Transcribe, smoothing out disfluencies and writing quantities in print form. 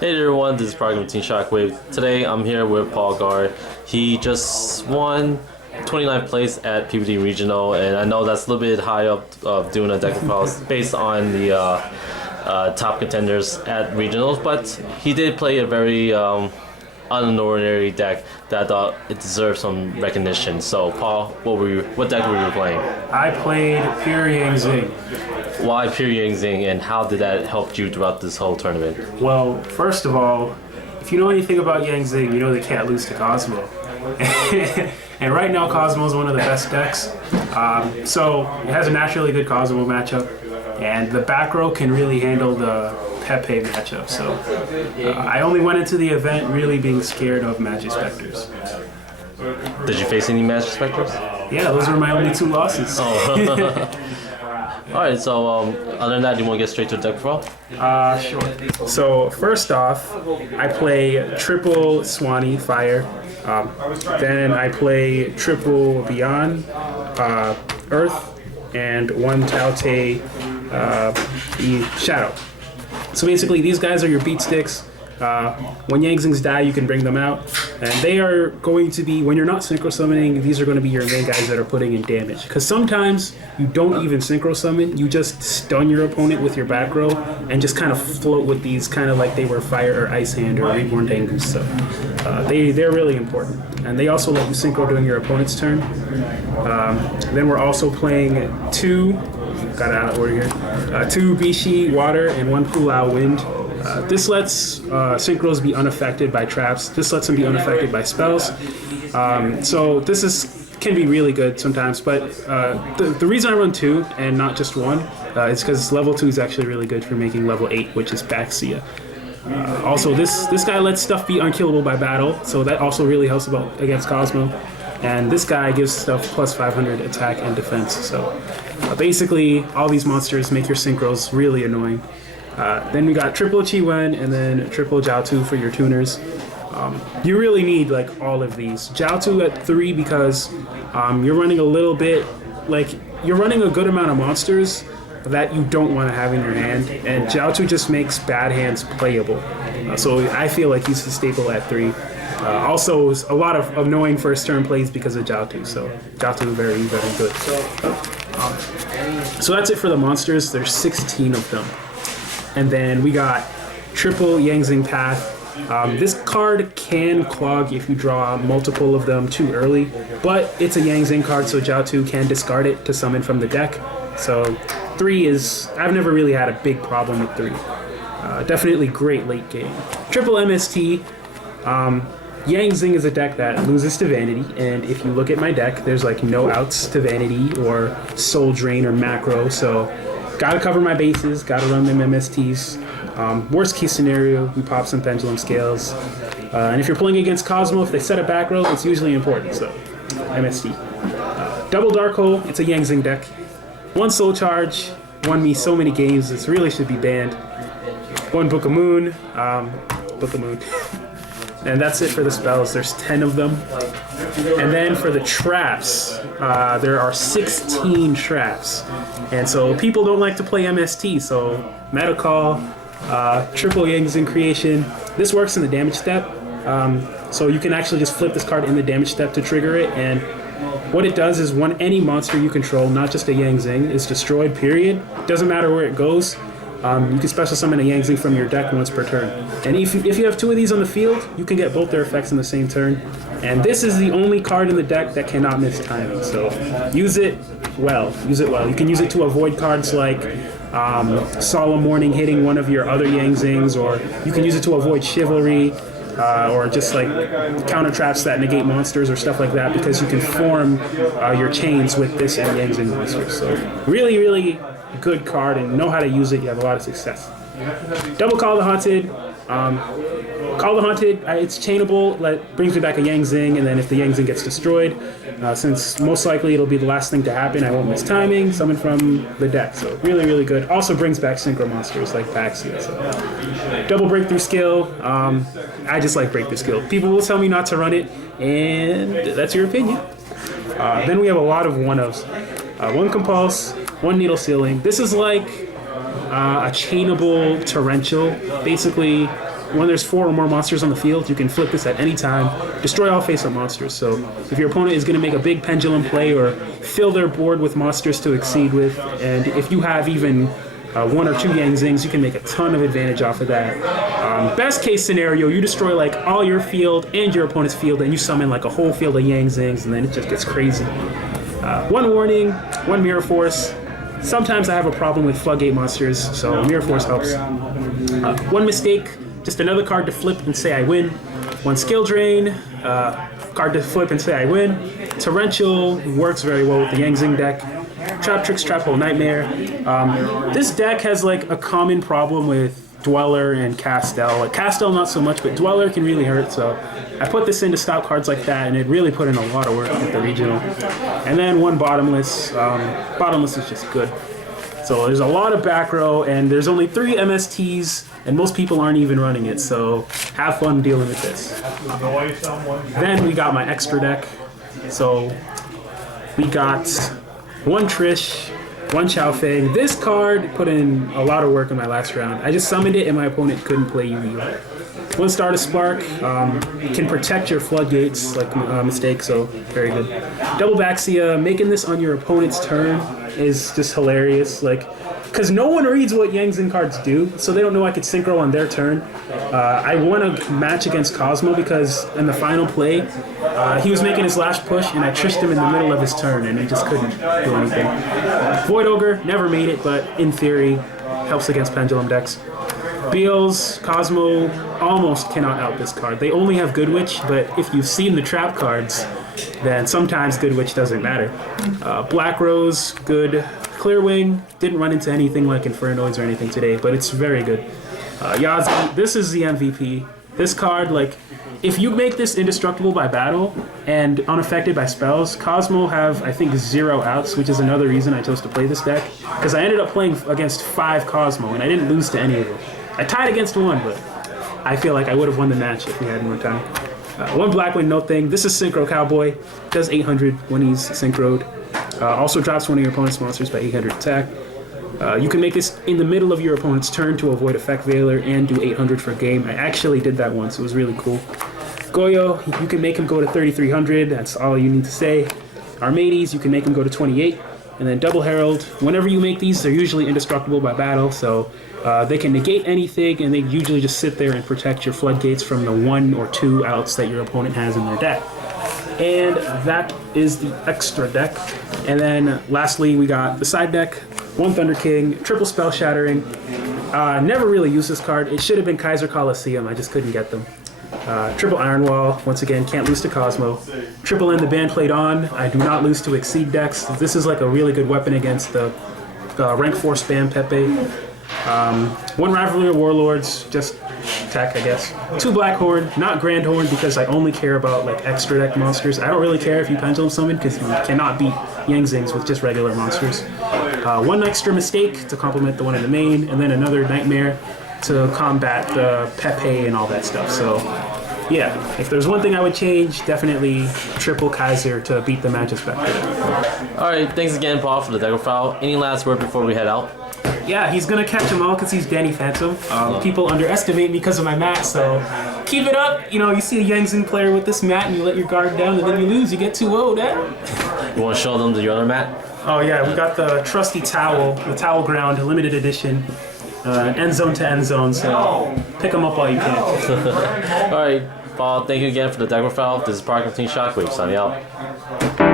Hey there everyone, this is Program Team Shockwave. Today I'm here with Paul Gard. He just won 29th place at Peabody Regional, and I know that's a little bit high up of doing a deck of files based on the top contenders at regionals, but he did play a very unordinary deck that I thought it deserved some recognition. So Paul, what deck were you playing? I played pure Zing. Why Pure Zing, and how did that help you throughout this whole tournament? Well, first of all, if you know anything about Zing, you know they can't lose to Cosmo. And right now, Cosmo is one of the best decks. So it has a naturally good Cosmo matchup, and the back row can really handle the Pepe matchup. So I only went into the event really being scared of Magic Specters. Did you face any Magic Specters? Yeah, those were my only 2 losses. Oh. Alright, so other than that, do you want to get straight to the deck profile? Sure. So first off, I play triple Swanee Fire. Then I play triple Beyond Earth and 1 Taute Shadow. So basically, these guys are your beat sticks. When Zings die, you can bring them out, and they are going to be, when you're not synchro summoning, these are going to be your main guys that are putting in damage. Because sometimes you don't even synchro summon, you just stun your opponent with your back row and just kind of float with these, kind of like they were Fire or Ice Hand or Reborn Tengus. So they're really important, and they also let you synchro during your opponent's turn. Then we're also playing 2 Bishi Water and 1 Pulao Wind. This lets synchros be unaffected by traps. This lets them be unaffected by spells. So this can be really good sometimes, but the reason I run 2 and not just 1 is because level 2 is actually really good for making level 8, which is Baxia. Also, this guy lets stuff be unkillable by battle, so that also really helps against Cosmo. And this guy gives stuff plus 500 attack and defense. So basically, all these monsters make your synchros really annoying. Then we got triple Chi-Wen and then triple Jiao-Tu for your tuners. You really need like all of these. Jiao-Tu at 3 because you're running a little bit, like you're running a good amount of monsters that you don't want to have in your hand, and Jiao-Tu just makes bad hands playable. So I feel like he's the staple at 3. Also, a lot of annoying first turn plays because of Jiao-Tu, so Jiao-Tu very, very good. So that's it for the monsters. There's 16 of them. And then we got triple Zing Path. This card can clog if you draw multiple of them too early, but it's a Zing card, so Jiao-Tu can discard it to summon from the deck. So 3 is, I've never really had a big problem with 3. Definitely great late game. Triple MST. Zing is a deck that loses to Vanity, and if you look at my deck, there's like no outs to Vanity or Soul Drain or Macro, so gotta cover my bases, gotta run them MSTs. Worst case scenario, you pop some Pendulum Scales. And if you're playing against Cosmo, if they set a back row, it's usually important, so MST. Double Dark Hole, it's a Zing deck. 1 Soul Charge, won me so many games, this really should be banned. 1 Book of Moon, Book of Moon. And that's it for the spells. There's 10 of them. And then for the traps, there are 16 traps. And so people don't like to play MST, so Meta Call, triple Zing Creation. This works in the damage step. So you can actually just flip this card in the damage step to trigger it. And what it does is when any monster you control, not just a Zing, is destroyed, period. Doesn't matter where it goes. You can special summon a Zing from your deck once per turn. And if you have 2 of these on the field, you can get both their effects in the same turn. And this is the only card in the deck that cannot miss timing. So use it well. Use it well. You can use it to avoid cards like Solemn Warning hitting one of your other Zings, or you can use it to avoid Chivalry, or just like counter traps that negate monsters or stuff like that, because you can form your chains with this and Zing monsters. So really, really good card, and know how to use it. You have a lot of success. Double Call the Haunted. Call the Haunted, it's chainable, brings me back a Zing, and then if the Zing gets destroyed, since most likely it'll be the last thing to happen, I won't miss timing, summon from the deck. So really, really good. Also brings back synchro monsters like Baxia. So. Double Breakthrough Skill. I just like Breakthrough Skill. People will tell me not to run it, and that's your opinion. Then we have a lot of 1-ofs. 1 Compulse, 1 Needle Sealing. This is like a chainable torrential. Basically, when there's 4 or more monsters on the field, you can flip this at any time, destroy all face-up monsters. So if your opponent is going to make a big pendulum play or fill their board with monsters to exceed with, and if you have even 1 or 2 Yang Zings, you can make a ton of advantage off of that. Best case scenario, you destroy like all your field and your opponent's field, and you summon like a whole field of Yang Zings, and then it just gets crazy. 1 warning, 1 Mirror Force. Sometimes I have a problem with Floodgate monsters, so Mirror Force helps. 1 mistake, just another card to flip and say I win. 1 skill drain, card to flip and say I win. Torrential works very well with the Yang Zing deck. Trap Tricks, Trap Hole, Nightmare. This deck has like a common problem with Dweller and Castel. Like Castel not so much, but Dweller can really hurt, so I put this in to stop cards like that, and it really put in a lot of work with the regional. And then 1 Bottomless. Bottomless is just good. So there's a lot of back row, and there's only 3 MSTs, and most people aren't even running it, so have fun dealing with this. Then we got my extra deck. So we got 1 Trish, 1 Chao Feng. This card put in a lot of work in my last round. I just summoned it and my opponent couldn't play Yu-Gi-Oh! 1 Stardust Spark, can protect your floodgates, like mistake, so very good. Double Baxia, making this on your opponent's turn is just hilarious. Like, because no one reads what Yang Zing cards do, so they don't know I could synchro on their turn. I won a match against Cosmo because in the final play, he was making his last push, and I trished him in the middle of his turn, and he just couldn't do anything. Void Ogre, never made it, but in theory, helps against Pendulum decks. Beals, Cosmo, almost cannot out this card. They only have Good Witch, but if you've seen the trap cards, then sometimes Good Witch doesn't matter. Black Rose, good. Clearwing, didn't run into anything like Infernoids or anything today, but it's very good. Yazi, this is the MVP. This card, like, if you make this indestructible by battle and unaffected by spells, Cosmo have, I think, 0 outs, which is another reason I chose to play this deck. Because I ended up playing against 5 Cosmo, and I didn't lose to any of them. I tied against 1, but I feel like I would have won the match if we had more time. 1 Blackwing, no thing. This is Synchro Cowboy. Does 800 when he's synchroed. Also drops one of your opponent's monsters by 800 attack. You can make this in the middle of your opponent's turn to avoid Effect Veiler and do 800 for game. I actually did that once. It was really cool. Goyo, you can make him go to 3,300. That's all you need to say. Armades, you can make him go to 28. And then Double Herald. Whenever you make these, they're usually indestructible by battle, so they can negate anything, and they usually just sit there and protect your floodgates from the 1 or 2 outs that your opponent has in their deck. And that is the extra deck. And then lastly, we got the side deck. 1 Thunder King, triple Spell Shattering. Never really used this card. It should have been Kaiser Coliseum. I just couldn't get them. Triple Iron Wall. Once again, can't lose to Cosmo. Triple N the band played on. I do not lose to Exceed decks. This is like a really good weapon against the rank 4 spam Pepe. 1 Rivalry of Warlords, just tech, I guess. 2 Blackhorn, not Grandhorn because I only care about like extra deck monsters. I don't really care if you Pendulum Summon because you cannot beat Yang Zings with just regular monsters. 1 extra Mistake to complement the one in the main, and then another Nightmare to combat the Pepe and all that stuff. So yeah, if there's one thing I would change, definitely triple Kaiser to beat the matches back there. Alright, thanks again, Paul, for the deck profile. Any last word before we head out? Yeah, he's gonna catch them all because he's Danny Phantom. People underestimate me because of my mat, so keep it up. You know, you see a Yang Zing player with this mat and you let your guard down and then you lose, you get 2-0, eh? You want to show them your other mat? Oh yeah, we got the trusty towel, the Towel Ground, limited edition. End zone to end zone, so pick them up while you can. Alright, Paul, thank you again for the deck profile. This is Parker Team Shockwave, signing out.